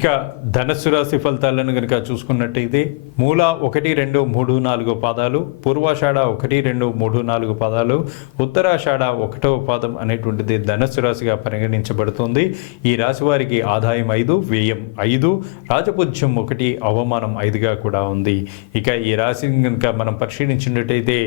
cas ధనస్సు రాశి ఫలితాలను కనుక చూసుకున్నట్టయితే మూల ఒకటి రెండు మూడు నాలుగు పాదాలు పూర్వాషాఢ ఒకటి రెండు మూడు నాలుగు పాదాలు ఉత్తరాషాఢ ఒకటవ పాదం అనేటువంటిది ధనస్సు రాశిగా పరిగణించబడుతుంది. ఈ రాశి వారికి ఆదాయం ఐదు వ్యయం ఐదు రాజపూజ్యం ఒకటి అవమానం ఐదుగా కూడా ఉంది. ఇక ఈ రాశిని కనుక మనం పరిశీలించినట్టయితే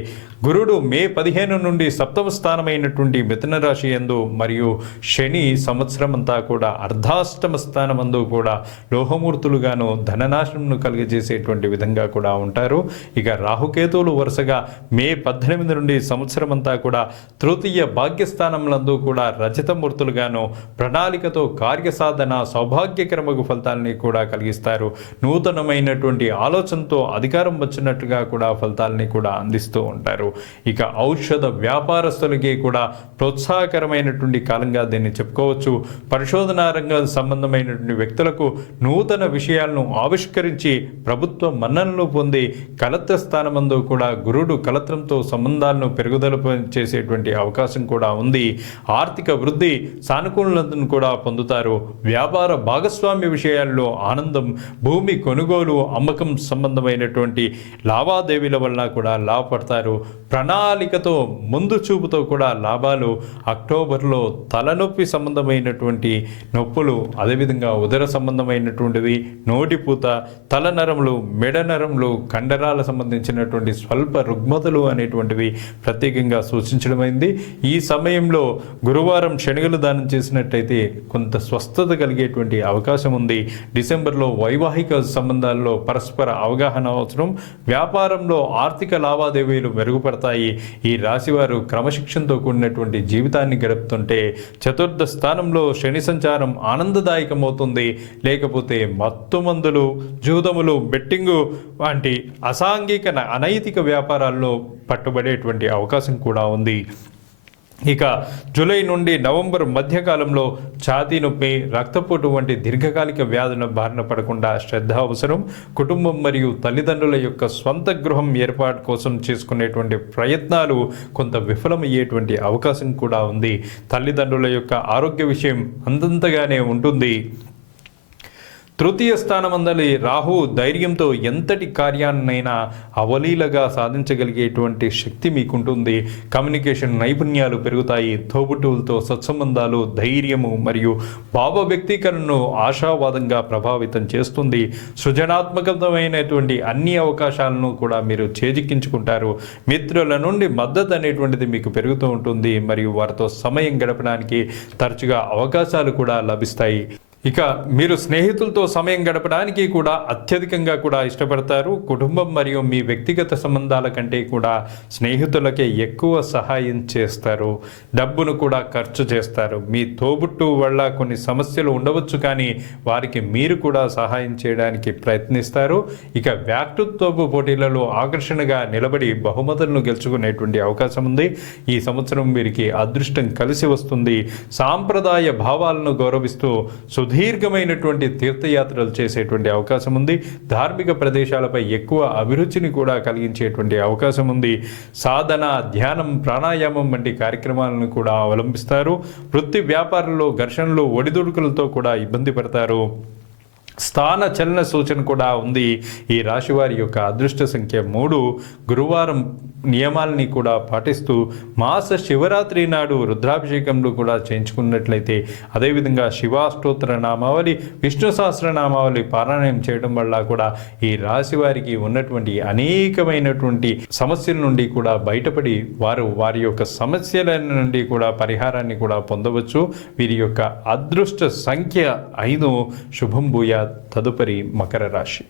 గురుడు మే పదిహేను నుండి సప్తమ స్థానమైనటువంటి మిథున రాశి ఎందు మరియు శని సంవత్సరం అంతా కూడా అర్ధాష్టమ స్థానమందు కూడా లోహ లోహమూర్తులుగాను ధననాశనంను కలిగజేసేటువంటి విధంగా కూడా ఉంటారు. ఇక రాహుకేతువులు వరుసగా మే పద్దెనిమిది నుండి సంవత్సరం అంతా కూడా తృతీయ భాగ్యస్థానములందు కూడా రజతమూర్తులుగాను ప్రణాళికతో కార్యసాధన సౌభాగ్యకరమగు ఫలితాలని కూడా కలిగిస్తారు. నూతనమైనటువంటి ఆలోచనతో అధికారం వచ్చినట్టుగా కూడా ఫలితాలని కూడా అందిస్తూ ఉంటారు. ఇక ఔషధ వ్యాపారస్తులకి కూడా ప్రోత్సాహకరమైనటువంటి కాలంగా దీన్ని చెప్పుకోవచ్చు. పరిశోధనా రంగం సంబంధమైనటువంటి వ్యక్తులకు నూతన నూతన విషయాలను ఆవిష్కరించి ప్రభుత్వ మన్ననలు పొంది కలత్ర స్థానమందు కూడా గురుడు కలత్రంతో సంబంధాలను పెరుగుదల చేసేటువంటి అవకాశం కూడా ఉంది. ఆర్థిక వృద్ధి సానుకూలతను కూడా పొందుతారు. వ్యాపార భాగస్వామ్య విషయాల్లో ఆనందం భూమి కొనుగోలు అమ్మకం సంబంధమైనటువంటి లావాదేవీల వలన కూడా లాభపడతారు. ప్రణాళికతో ముందు చూపుతో కూడా లాభాలు అక్టోబర్లో తలనొప్పి సంబంధమైనటువంటి నొప్పులు అదేవిధంగా ఉదర సంబంధమైనటువంటి సంబంధమైనటువంటివి నోటిపూత తలనరములు మెడ నరములు కండరాల సంబంధించినటువంటి స్వల్ప రుగ్మతలు అనేటువంటివి ప్రత్యేకంగా సూచించడమైంది. ఈ సమయంలో గురువారం శనగలు దానం చేసినట్టయితే కొంత స్వస్థత కలిగేటువంటి అవకాశం ఉంది. డిసెంబర్లో వైవాహిక సంబంధాల్లో పరస్పర అవగాహన అవసరం. వ్యాపారంలో ఆర్థిక లావాదేవీలు మెరుగుపడతాయి. ఈ రాశివారు క్రమశిక్షణతో కూడినటువంటి జీవితాన్ని గడుపుతుంటే చతుర్థ స్థానంలో శని సంచారం ఆనందదాయకమవుతుంది. లేకపోతే మత్తు మందులు జూదములు బెట్టింగు వంటి అసాంఘిక అనైతిక వ్యాపారాల్లో పట్టుబడేటువంటి అవకాశం కూడా ఉంది. ఇక జూలై నుండి నవంబర్ మధ్యకాలంలో ఛాతీ నొప్పి రక్తపోటు వంటి దీర్ఘకాలిక వ్యాధుల బారిన పడకుండా శ్రద్ధ అవసరం. కుటుంబం మరియు తల్లిదండ్రుల యొక్క స్వంత గృహం ఏర్పాటు కోసం చేసుకునేటువంటి ప్రయత్నాలు కొంత విఫలమయ్యేటువంటి అవకాశం కూడా ఉంది. తల్లిదండ్రుల యొక్క ఆరోగ్య విషయం అందంతగానే ఉంటుంది. తృతీయ స్థానమందలి రాహు ధైర్యంతో ఎంతటి కార్యాన్నైనా అవలీలగా సాధించగలిగేటువంటి శక్తి మీకుంటుంది. కమ్యూనికేషన్ నైపుణ్యాలు పెరుగుతాయి. తోబుట్టువులతో సత్సంబంధాలు ధైర్యము మరియు భావ వ్యక్తీకరణను ఆశావాదంగా ప్రభావితం చేస్తుంది. సృజనాత్మకమైనటువంటి అన్ని అవకాశాలను కూడా మీరు చేజిక్కించుకుంటారు. మిత్రుల నుండి మద్దతు అనేటువంటిది మీకు పెరుగుతూ ఉంటుంది. మరియు వారితో సమయం గడపడానికి తరచుగా అవకాశాలు కూడా లభిస్తాయి. ఇక మీరు స్నేహితులతో సమయం గడపడానికి కూడా అత్యధికంగా కూడా ఇష్టపడతారు. కుటుంబం మరియు మీ వ్యక్తిగత సంబంధాల కంటే కూడా స్నేహితులకే ఎక్కువ సహాయం చేస్తారు. డబ్బును కూడా ఖర్చు చేస్తారు. మీ తోబుట్టు వల్ల కొన్ని సమస్యలు ఉండవచ్చు కానీ వారికి మీరు కూడా సహాయం చేయడానికి ప్రయత్నిస్తారు. ఇక వ్యాక్తృత్వపు పోటీలలో ఆకర్షణగా నిలబడి బహుమతులను గెలుచుకునేటువంటి అవకాశం ఉంది. ఈ సంవత్సరం వీరికి అదృష్టం కలిసి వస్తుంది. సాంప్రదాయ భావాలను గౌరవిస్తూ సుదీర్ఘమైనటువంటి తీర్థయాత్రలు చేసేటువంటి అవకాశం ఉంది. ధార్మిక ప్రదేశాలపై ఎక్కువ అభిరుచిని కూడా కలిగించేటువంటి అవకాశం ఉంది. సాధన ధ్యానం ప్రాణాయామం వంటి కార్యక్రమాలను కూడా అవలంబిస్తారు. వృత్తి వ్యాపారంలో ఘర్షణలు ఒడిదుడుకులతో కూడా ఇబ్బంది పడతారు. స్థాన చలన సూచన కూడా ఉంది. ఈ రాశి వారి యొక్క అదృష్ట సంఖ్య మూడు. గురువారం నియమాలని కూడా పాటిస్తూ మాస శివరాత్రి నాడు రుద్రాభిషేకంలో కూడా చేయించుకున్నట్లయితే అదేవిధంగా శివాష్టోత్తర నామావళి విష్ణు సహస్రనామావళి పారాయణం చేయడం వల్ల కూడా ఈ రాశి వారికి ఉన్నటువంటి అనేకమైనటువంటి సమస్యల నుండి కూడా బయటపడి వారు వారి యొక్క సమస్యల నుండి కూడా పరిహారాన్ని కూడా పొందవచ్చు. వీరి యొక్క అదృష్ట సంఖ్య ఐదు. శుభం భూయా తదుపరి మకర రాశి.